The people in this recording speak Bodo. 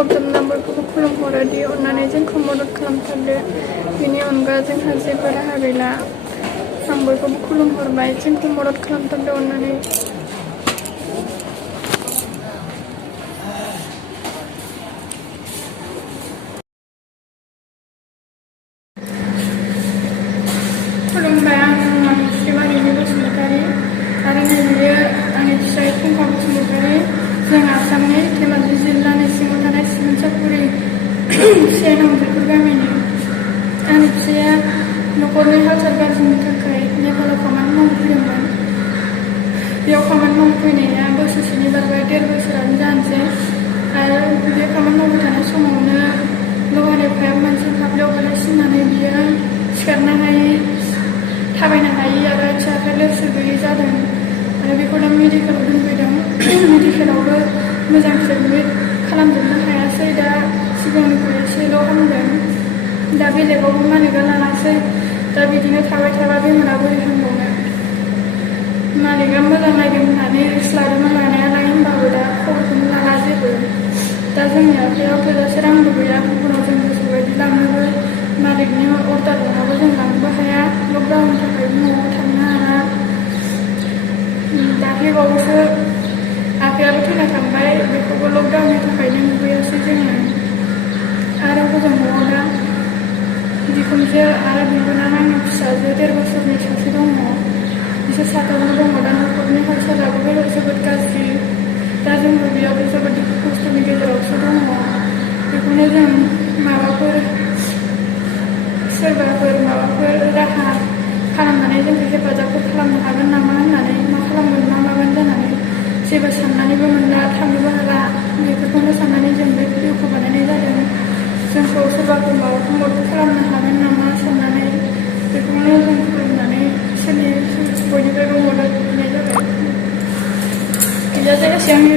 खबजाबनायफोरखौबो खुलुमहरो दि अननानै जोंखौ मदद खालामथारदो। बेनि अनगा जोंहा जेबो राहा गैला। आं बयखौबो खुलुमहरबाय, जोंखौ मदद खालामथारदो अननानै। खुलुमबाय, आं श्रीमारिनि बसुमतारी आरो नैबेयो आंनि फिसाय फुंखा बसुमतारी। जों आसामनि धेमाजि जिल्लानि सिङाव थानाय सिमोनसापुरि से नं बेफोर गामिनि। आंनि फिसाया न'खरनि हाल-साल गाज्रिनि थाखाय नेपालाव खामानि मावनो फैदोंमोन। बेयाव खामानि मावनो फैनाया बोसोरसेनि बारबाय, 1.5 बोसोरानो जानोसै। आरो बे खामानि मावबाय थानाय समावनो लहानि पाइप मोनसे फाफ्लियाव गोलैसिननानै बियो सिखारनो हायै, थाबायनो हायै आरो आथिं आखाइ लोरसो गैयै जादों। आरो बेखौ दा मेडिकेलाव दोनफैदों। मेडिकेलावबो मोजां ट्रिटमेन्ट खालामजोबनो हायासै। दा सिगांनिफ्राय एसेल' हामदों। दा बेलेगावबो मालिकआ लाङासै। दा बिदिनो थाबाय थाबा बेमारा बोरै हामबावनो। मालिकआ मोजां नायगोन होननानै रिक्स लादोंमोन लानायालाय, होमबाबो दा खबरखौनो लाला जेबो। दा जोंनि आखायाव थोजासे रांबो गैया। गुबुनाव जों गोसोबायदि लांनोबो, मालिकनि अर्डार नङाबा जों लांनोबो हाया। लकडाउननि थाखाय न'आव थांनो हाला। दाख्लैबावैसो आफायाबो थैना थांबाय, बेखौबो लकडाउननि थाखायनो नुहैयासै जोङो। आरो हजों न'आव दा बिखुनजो आरो बिबोनां, आंनि फिसाजो 1.5 बोसोरनि सासे दङ। बिसोर साथामबो दङ। दा न'खरनि हाल-सालाबो जोबोद गाज्रि। दा जोंबो बेयाव जोबोद दुखु खस्थ'नि गेजेरावसो दङ। बेखौनो जों सोरबाफोर माबाफोर राहा खालामनानै जोंखौ हेफाजाबफोर खालामनो हागोन नामा होननानै, मा खालामगोन मा मागोन जानानै जेबो साननानैबो मोनला, थांनोबो हाला। बेफोरखौनो साननानै जों बे भिडिअखौ बानायनाय जादों। जोंखौ सोरबाफोर माबाफोर मदद खालामनो हागोन नामा साननानै, बेखौनो जों खुलुमनानै बयनिफ्रायबो मदद बिनाय जाबाय। गैया जायासै आंनि